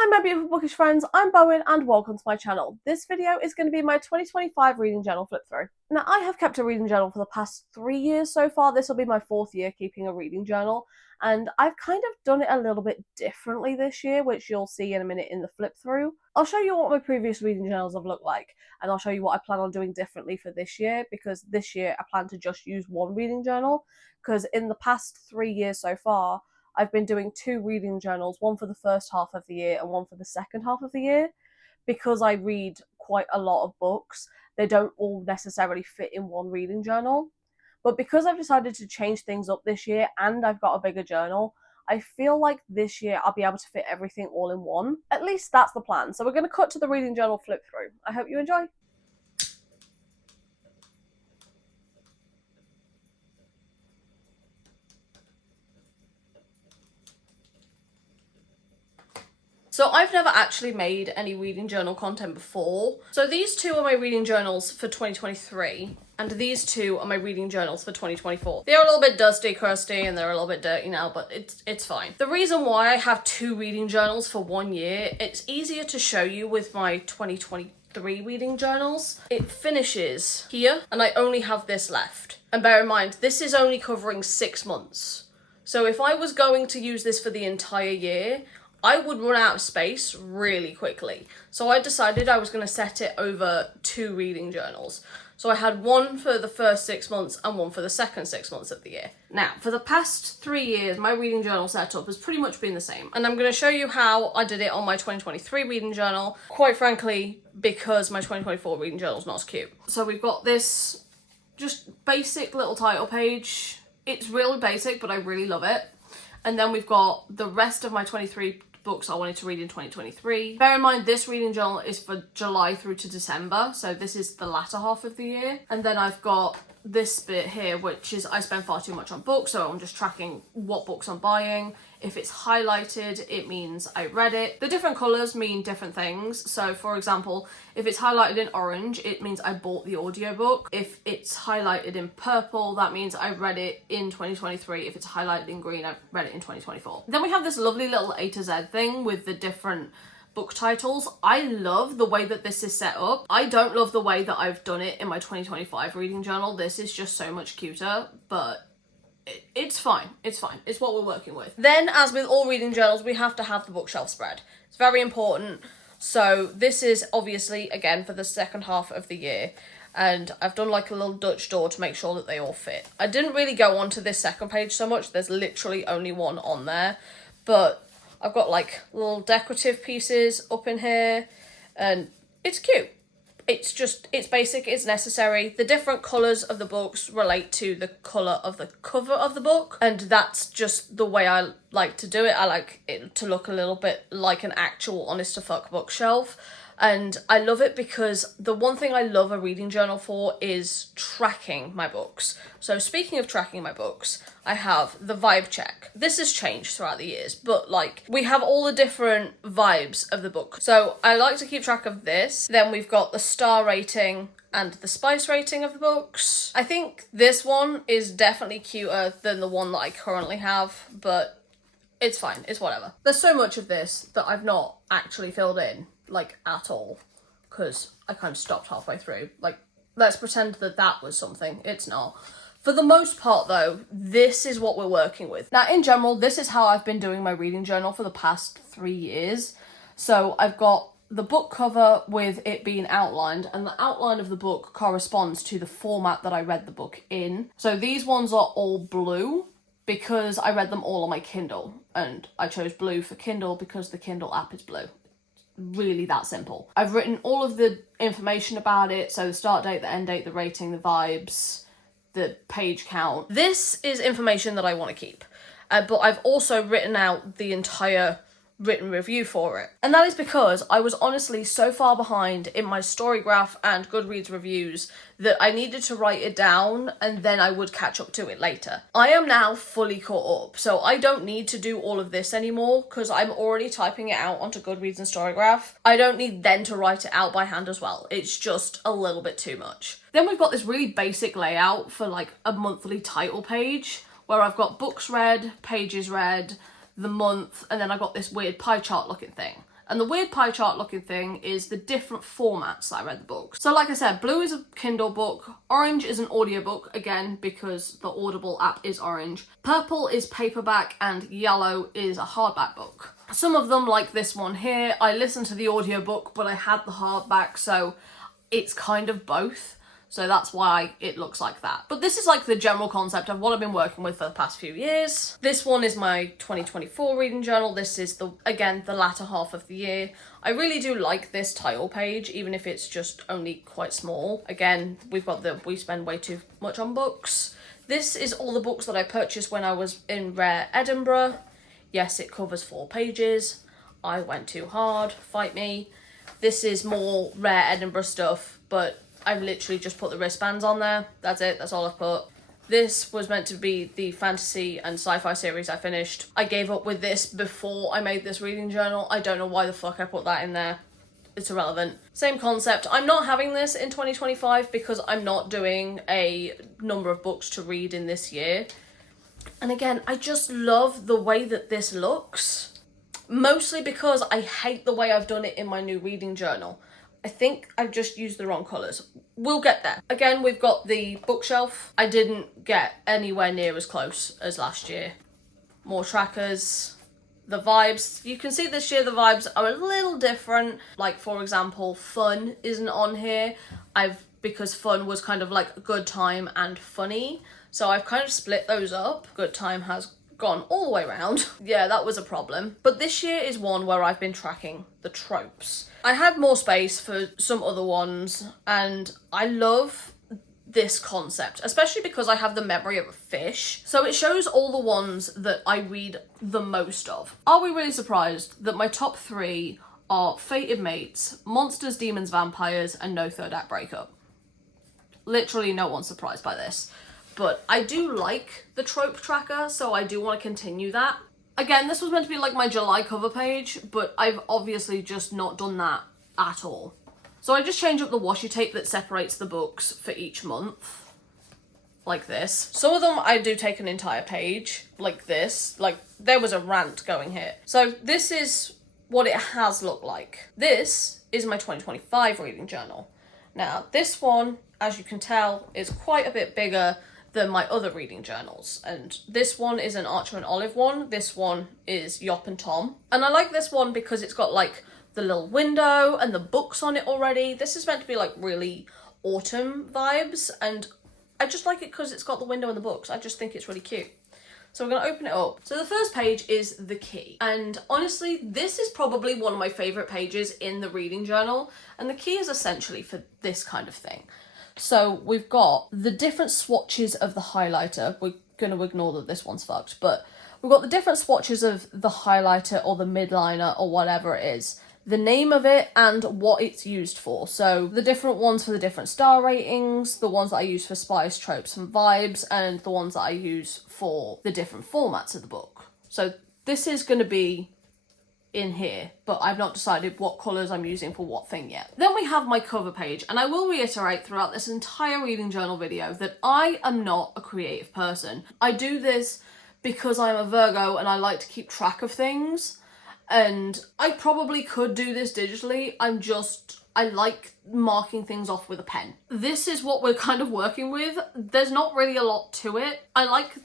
Hi my beautiful bookish friends, I'm Bowen and welcome to my channel. This video is going to be my 2025 reading journal flip through. Now I have kept a reading journal for the past 3 years so far. This will be my 4th year keeping a reading journal, and I've kind of done it a little bit differently this year, which you'll see in a minute in the flip through. I'll show you what my previous reading journals have looked like, and I'll show you what I plan on doing differently for this year, because this year I plan to just use one reading journal, because in the past 3 years so far I've been doing 2 reading journals, one for the first half of the year and one for the second half of the year. Because I read quite a lot of books, they don't all necessarily fit in one reading journal. But because I've decided to change things up this year and I've got a bigger journal, I feel like this year I'll be able to fit everything all in one. At least that's the plan. So we're going to cut to the reading journal flip through. I hope you enjoy. So I've never actually made any reading journal content before. So these 2 are my reading journals for 2023, and these 2 are my reading journals for 2024. They're a little bit dusty, crusty, and they're a little bit dirty now, but it's fine. The reason why I have 2 reading journals for 1 year, it's easier to show you with my 2023 reading journals. It finishes here, and I only have this left. And bear in mind, this is only covering 6 months. So if I was going to use this for the entire year, I would run out of space really quickly. So I decided I was going to set it over 2 reading journals. So I had one for the first 6 months and one for the second 6 months of the year. Now, for the past 3 years, my reading journal setup has pretty much been the same. And I'm going to show you how I did it on my 2023 reading journal. Quite frankly, because my 2024 reading journal is not as cute. So we've got this just basic little title page. It's really basic, but I really love it. And then we've got the rest of my 23 books I wanted to read in 2023. Bear in mind, this reading journal is for July through to December, so this is the latter half of the year. And then I've got this bit here, which is I spend far too much on books, so I'm just tracking what books I'm buying. If it's highlighted, it means I read it. The different colours mean different things. So for example, if it's highlighted in orange, it means I bought the audiobook. If it's highlighted in purple, that means I read it in 2023. If it's highlighted in green, I read it in 2024. Then we have this lovely little A to Z thing with the different book titles. I love the way that this is set up. I don't love the way that I've done it in my 2025 reading journal. This is just so much cuter, but it's fine. It's fine. It's what we're working with. Then, as with all reading journals, we have to have the bookshelf spread. It's very important. So this is obviously, again, for the second half of the year. And I've done like a little Dutch door to make sure that they all fit. I didn't really go onto this second page so much. There's literally only one on there. But I've got like little decorative pieces up in here. And it's cute. It's basic, it's necessary. The different colours of the books relate to the colour of the cover of the book, and that's just the way I like to do it. I like it to look a little bit like an actual honest to fuck bookshelf. And I love it because the one thing I love a reading journal for is tracking my books. So speaking of tracking my books, I have the vibe check. This has changed throughout the years, but like we have all the different vibes of the book. So I like to keep track of this. Then we've got the star rating and the spice rating of the books. I think this one is definitely cuter than the one that I currently have, but it's fine, it's whatever. There's so much of this that I've not actually filled in, like at all, because I kind of stopped halfway through. Like, let's pretend that that was something. It's not. For the most part though, this is what we're working with. Now in general, this is how I've been doing my reading journal for the past 3 years. So I've got the book cover with it being outlined, and the outline of the book corresponds to the format that I read the book in. So these ones are all blue because I read them all on my Kindle, and I chose blue for Kindle because the Kindle app is blue. Really that simple. I've written all of the information about it, so the start date, the end date, the rating, the vibes, the page count. This is information that I want to keep, but I've also written out the entire written review for it. And that is because I was honestly so far behind in my Storygraph and Goodreads reviews that I needed to write it down and then I would catch up to it later. I am now fully caught up, so I don't need to do all of this anymore because I'm already typing it out onto Goodreads and Storygraph. I don't need then to write it out by hand as well. It's just a little bit too much. Then we've got this really basic layout for like a monthly title page where I've got books read, pages read, the month, and then I got this weird pie chart looking thing. And the weird pie chart looking thing is the different formats that I read the books. So like I said, blue is a Kindle book, orange is an audiobook, again, because the Audible app is orange. Purple is paperback, and yellow is a hardback book. Some of them, like this one here, I listened to the audiobook, but I had the hardback, so it's kind of both. So that's why it looks like that. But this is like the general concept of what I've been working with for the past few years. This one is my 2024 reading journal. This is, again, the latter half of the year. I really do like this title page, even if it's just only quite small. Again, we've got we spend way too much on books. This is all the books that I purchased when I was in Rare Edinburgh. Yes, it covers 4 pages. I went too hard, fight me. This is more Rare Edinburgh stuff, but I've literally just put the wristbands on there. That's it, that's all I've put. This was meant to be the fantasy and sci-fi series I finished. I gave up with this before I made this reading journal. I don't know why the fuck I put that in there. It's irrelevant. Same concept. I'm not having this in 2025 because I'm not doing a number of books to read in this year. And again, I just love the way that this looks. Mostly because I hate the way I've done it in my new reading journal. I think I've just used the wrong colours. We'll get there. Again, we've got the bookshelf. I didn't get anywhere near as close as last year. More trackers. The vibes. You can see this year the vibes are a little different. Like, for example, fun isn't on here. Because fun was kind of like good time and funny. So I've kind of split those up. Good time has gone all the way around. Yeah, that was a problem. But this year is one where I've been tracking the tropes. I had more space for some other ones, and I love this concept, especially because I have the memory of a fish. So it shows all the ones that I read the most of. Are we really surprised that my top 3 are Fated Mates, Monsters, Demons, Vampires, and No Third Act Breakup? Literally no one's surprised by this. But I do like the trope tracker, so I do want to continue that. Again, this was meant to be like my July cover page, but I've obviously just not done that at all. So I just changed up the washi tape that separates the books for each month. Like this. Some of them I do take an entire page, like this. Like, there was a rant going here. So this is what it has looked like. This is my 2025 reading journal. Now, this one, as you can tell, is quite a bit bigger than my other reading journals, and this one is an Archer and Olive one. This one is Yop and Tom, and I like this one because it's got like the little window and the books on it already. This is meant to be like really autumn vibes, and I just like it because it's got the window and the books. I just think it's really cute. So we're going to open it up. So the first page is the key, and honestly this is probably one of my favourite pages in the reading journal, and the key is essentially for this kind of thing. So we've got the different swatches of the highlighter. We're going to ignore that this one's fucked, but we've got the different swatches of the highlighter or the midliner or whatever it is, the name of it and what it's used for. So the different ones for the different star ratings, the ones that I use for spice, tropes and vibes, and the ones that I use for the different formats of the book. So this is going to be in here, but I've not decided what colours I'm using for what thing yet. Then we have my cover page, and I will reiterate throughout this entire reading journal video that I am not a creative person. I do this because I'm a Virgo and I like to keep track of things, and I probably could do this digitally. I like marking things off with a pen. This is what we're kind of working with. There's not really a lot to it. I like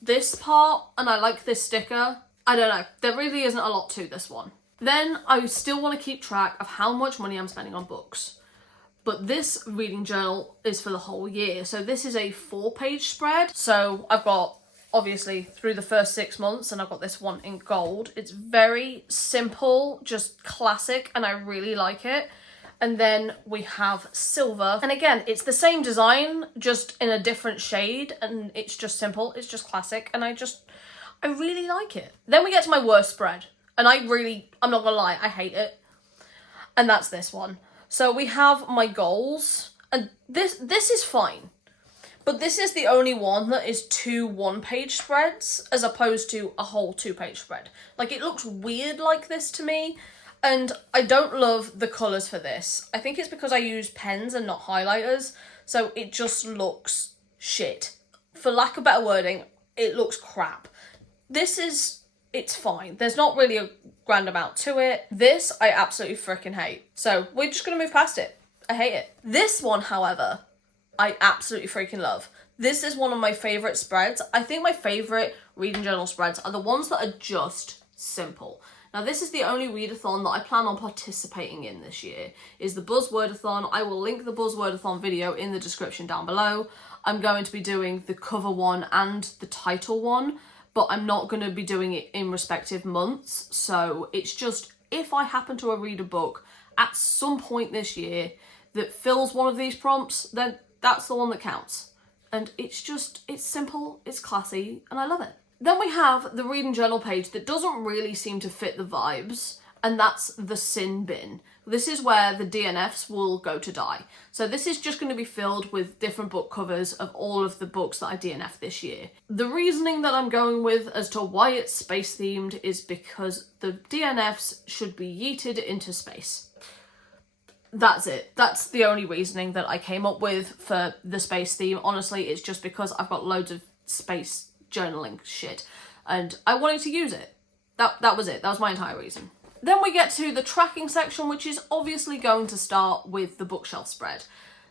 this part and I like this sticker. I don't know, there really isn't a lot to this one. Then I still want to keep track of how much money I'm spending on books. But this reading journal is for the whole year. So this is a 4-page spread. So I've got, obviously, through the first 6 months, and I've got this one in gold. It's very simple, just classic, and I really like it. And then we have silver. And again, it's the same design, just in a different shade, and it's just simple, it's just classic, and I really like it. Then we get to my worst spread, and I'm not gonna lie, I hate it. And that's this one. So we have my goals, and this is fine. But this is the only one that is 2 1-page spreads, as opposed to a whole 2-page spread. Like, it looks weird like this to me, and I don't love the colours for this. I think it's because I use pens and not highlighters, so it just looks shit. For lack of better wording, it looks crap. This is it's fine. There's not really a grand amount to it. This, I absolutely freaking hate. So we're just gonna move past it. I hate it. This one, however, I absolutely freaking love. This is one of my favourite spreads. I think my favourite reading journal spreads are the ones that are just simple. Now, this is the only readathon that I plan on participating in this year, is the Buzzwordathon. I will link the Buzzwordathon video in the description down below. I'm going to be doing the cover one and the title one, but I'm not going to be doing it in respective months. So it's just, if I happen to read a book at some point this year that fills one of these prompts, then that's the one that counts. And it's just, it's simple, it's classy, and I love it. Then we have the reading journal page that doesn't really seem to fit the vibes, and that's the sin bin. This is where the DNFs will go to die. So this is just going to be filled with different book covers of all of the books that I DNF this year. The reasoning that I'm going with as to why it's space themed is because the DNFs should be yeeted into space. That's it. That's the only reasoning that I came up with for the space theme. Honestly, it's just because I've got loads of space journaling shit and I wanted to use it. That was it. That was my entire reason. Then we get to the tracking section, which is obviously going to start with the bookshelf spread.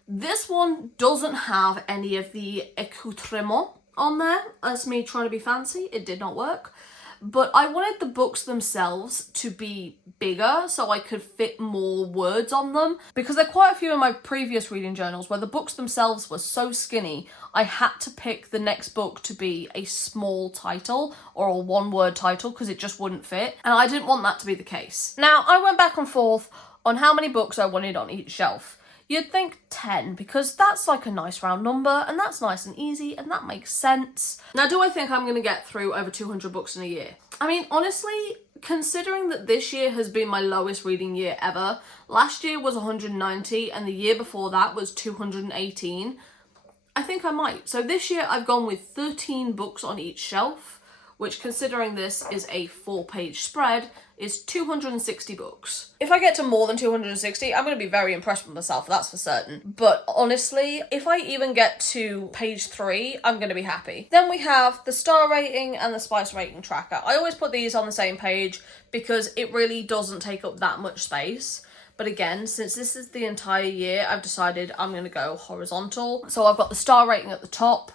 This one doesn't have any of the accoutrement on there. That's me trying to be fancy. It did not work. But I wanted the books themselves to be bigger so I could fit more words on them, because there are quite a few in my previous reading journals where the books themselves were so skinny I had to pick the next book to be a small title or a one-word title because it just wouldn't fit, and I didn't want that to be the case. Now, I went back and forth on how many books I wanted on each shelf. You'd think 10, because that's like a nice round number, and that's nice and easy, and that makes sense. Now, do I think I'm going to get through over 200 books in a year? I mean, honestly, considering that this year has been my lowest reading year ever, last year was 190, and the year before that was 218, I think I might. So this year I've gone with 13 books on each shelf, which, considering this is a 4-page spread, is 260 books. If I get to more than 260, I'm going to be very impressed with myself, that's for certain. But honestly, if I even get to page 3, I'm going to be happy. Then we have the star rating and the spice rating tracker. I always put these on the same page because it really doesn't take up that much space. But again, since this is the entire year, I've decided I'm going to go horizontal. So I've got the star rating at the top.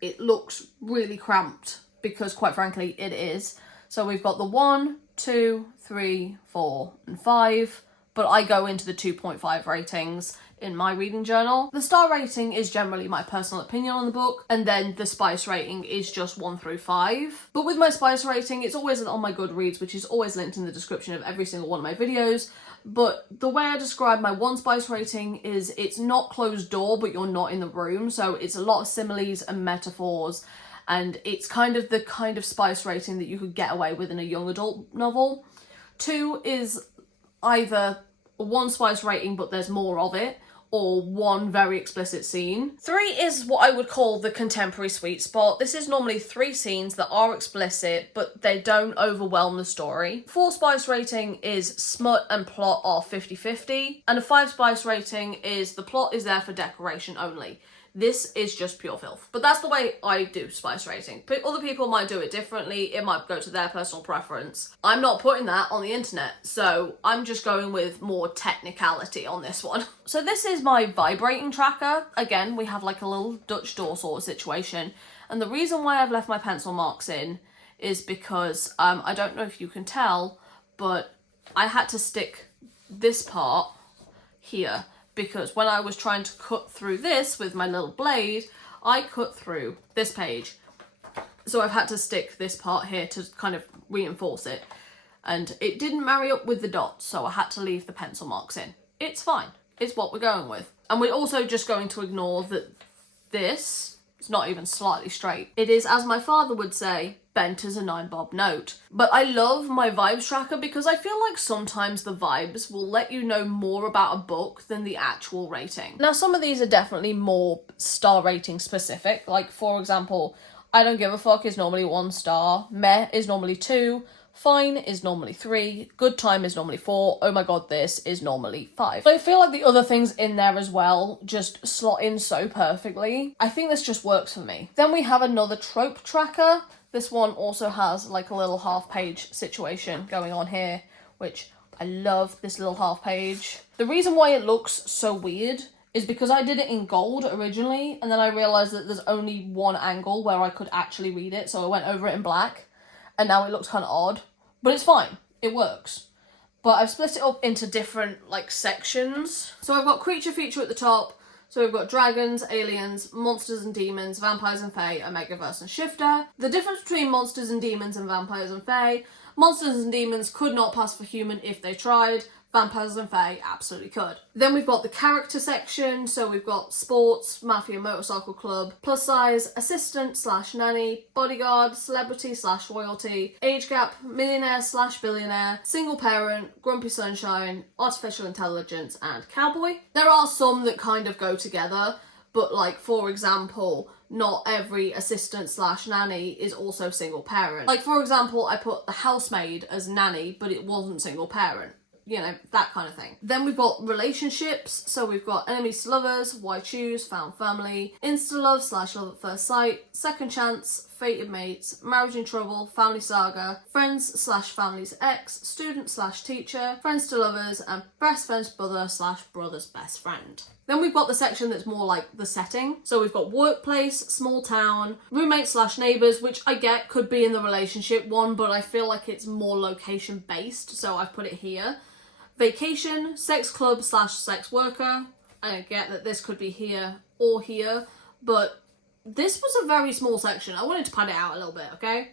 It looks really cramped because, quite frankly, it is. So we've got the 1, 2, 3, 4, and 5, but I go into the 2.5 ratings in my reading journal. The star rating is generally my personal opinion on the book, and then the spice rating is just 1 through 5. But with my spice rating, it's always on my Goodreads, which is always linked in the description of every single one of my videos. But the way I describe my 1 spice rating is it's not closed door, but you're not in the room. So it's a lot of similes and metaphors, and it's kind of the kind of spice rating that you could get away with in a young adult novel. 2 is either a 1 spice rating, but there's more of it, or 1 very explicit scene. 3 is what I would call the contemporary sweet spot. This is normally 3 scenes that are explicit, but they don't overwhelm the story. 4 spice rating is smut and plot are 50-50, and a 5 spice rating is the plot is there for decoration only. This is just pure filth. But that's the way I do spice rating. Other people might do it differently. It might go to their personal preference. I'm not putting that on the internet, so I'm just going with more technicality on this one. So this is my vibrating tracker. Again, we have like a little Dutch door sort of situation. And the reason why I've left my pencil marks in is because, I don't know if you can tell, but I had to stick this part here, because when I was trying to cut through this with my little blade, I cut through this page. So I've had to stick this part here to kind of reinforce it. And it didn't marry up with the dots, so I had to leave the pencil marks in. It's fine. It's what we're going with. And we're also just going to ignore that this is not even slightly straight. It is, as my father would say, bent as a 9-bob note. But I love my vibes tracker because I feel like sometimes the vibes will let you know more about a book than the actual rating. Now, some of these are definitely more star rating specific. Like, for example, I Don't Give a Fuck is normally 1 star, Meh is normally 2, Fine is normally 3, Good Time is normally 4, Oh My God This is normally 5. I feel like the other things in there as well just slot in so perfectly. I think this just works for me. Then we have another trope tracker. This one also has like a little half page situation going on here, which I love this little half page. The reason why it looks so weird is because I did it in gold originally, and then I realised that there's only one angle where I could actually read it, so I went over it in black, and now it looks kind of odd. But it's fine, it works. But I've split it up into different like sections. So I've got creature feature at the top. So we've got dragons, aliens, monsters and demons, vampires and fae, Omegaverse and Shifter. The difference between monsters and demons and vampires and fae: monsters and demons could not pass for human if they tried. Vampires and fae absolutely could. Then we've got the character section, so we've got sports, mafia, motorcycle club, plus size, assistant slash nanny, bodyguard, celebrity slash royalty, age gap, millionaire slash billionaire, single parent, grumpy sunshine, artificial intelligence, and cowboy. There are some that kind of go together, but like, for example, not every assistant slash nanny is also single parent. Like, for example, I put the housemaid as nanny, but it wasn't single parent. You know, that kind of thing. Then we've got relationships. So we've got enemies to lovers, why choose, found family, insta-love slash love at first sight, second chance, fated mates, marriage in trouble, family saga, friends slash family's ex, student slash teacher, friends to lovers, and best friend's brother slash brother's best friend. Then we've got the section that's more like the setting. So we've got workplace, small town, roommate slash neighbours, which I get could be in the relationship one, but I feel like it's more location based, so I've put it here. Vacation, sex club slash sex worker. I get that this could be here or here, but this was a very small section. I wanted to pad it out a little bit, okay?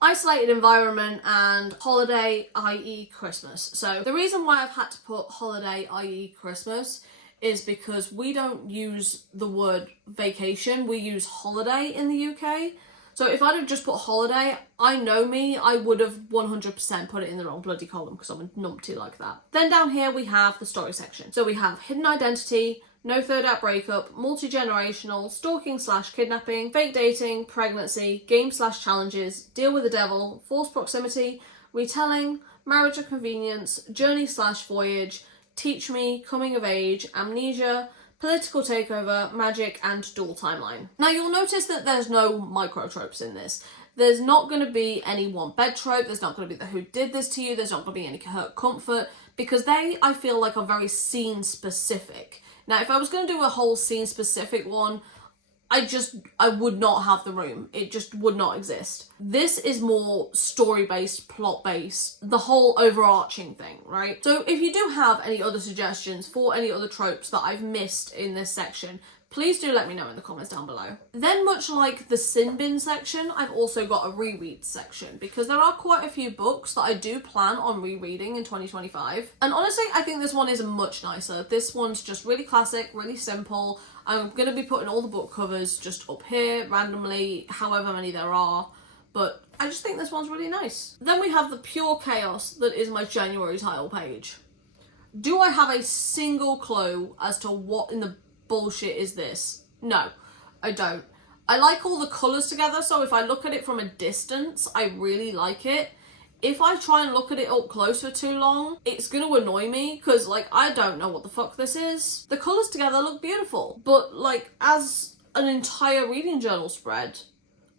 Isolated environment and holiday, i.e. Christmas. So the reason why I've had to put holiday, i.e. Christmas, is because we don't use the word vacation, we use holiday in the UK. So if I'd have just put holiday, I know me, I would have 100% put it in the wrong bloody column because I'm a numpty like that. Then down here we have the story section. So we have hidden identity, no third act breakup, multi-generational, stalking slash kidnapping, fake dating, pregnancy, game slash challenges, deal with the devil, forced proximity, retelling, marriage of convenience, journey slash voyage, teach me, coming of age, amnesia, political takeover, magic, and dual timeline. Now you'll notice that there's no micro tropes in this. There's not going to be any one bed trope, there's not going to be the who did this to you, there's not going to be any hurt comfort, because they, I feel like, are very scene specific. Now if I was going to do a whole scene specific one, I would not have the room. It just would not exist. This is more story-based, plot-based, the whole overarching thing, right? So if you do have any other suggestions for any other tropes that I've missed in this section, please do let me know in the comments down below. Then, much like the sin bin section, I've also got a reread section because there are quite a few books that I do plan on rereading in 2025. And honestly, I think this one is much nicer. This one's just really classic, really simple. I'm going to be putting all the book covers just up here randomly, however many there are. But I just think this one's really nice. Then we have the pure chaos that is my January title page. Do I have a single clue as to what in the bullshit is this? No, I don't. I like all the colours together, so if I look at it from a distance, I really like it. If I try and look at it up close for too long, it's going to annoy me because, like, I don't know what the fuck this is. The colours together look beautiful, but, like, as an entire reading journal spread,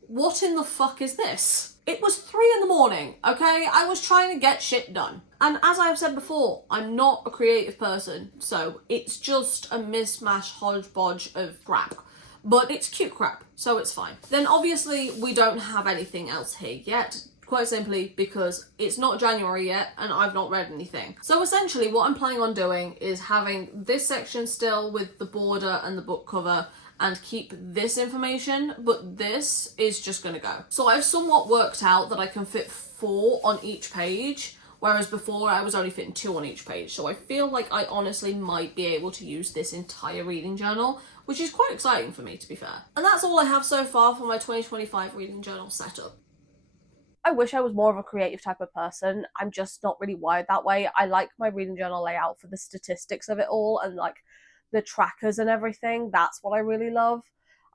what in the fuck is this? It was 3 in the morning, okay? I was trying to get shit done. And as I've said before, I'm not a creative person, so it's just a mishmash hodgepodge of crap. But it's cute crap, so it's fine. Then obviously we don't have anything else here yet, quite simply because it's not January yet and I've not read anything. So essentially what I'm planning on doing is having this section still with the border and the book cover and keep this information, but this is just gonna go. So I've somewhat worked out that I can fit 4 on each page, whereas before I was only fitting 2 on each page. So I feel like I honestly might be able to use this entire reading journal, which is quite exciting for me, to be fair. And that's all I have so far for my 2025 reading journal setup. I wish I was more of a creative type of person. I'm just not really wired that way. I like my reading journal layout for the statistics of it all and like the trackers and everything. That's what I really love.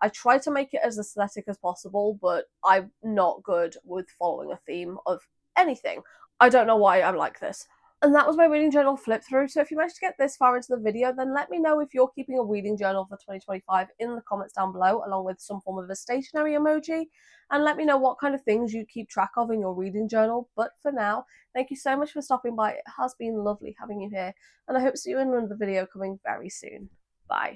I try to make it as aesthetic as possible, but I'm not good with following a theme of anything. I don't know why I'm like this. And that was my reading journal flip through. So if you managed to get this far into the video, then let me know if you're keeping a reading journal for 2025 in the comments down below, along with some form of a stationery emoji. And let me know what kind of things you keep track of in your reading journal. But for now, thank you so much for stopping by. It has been lovely having you here. And I hope to see you in another video coming very soon. Bye.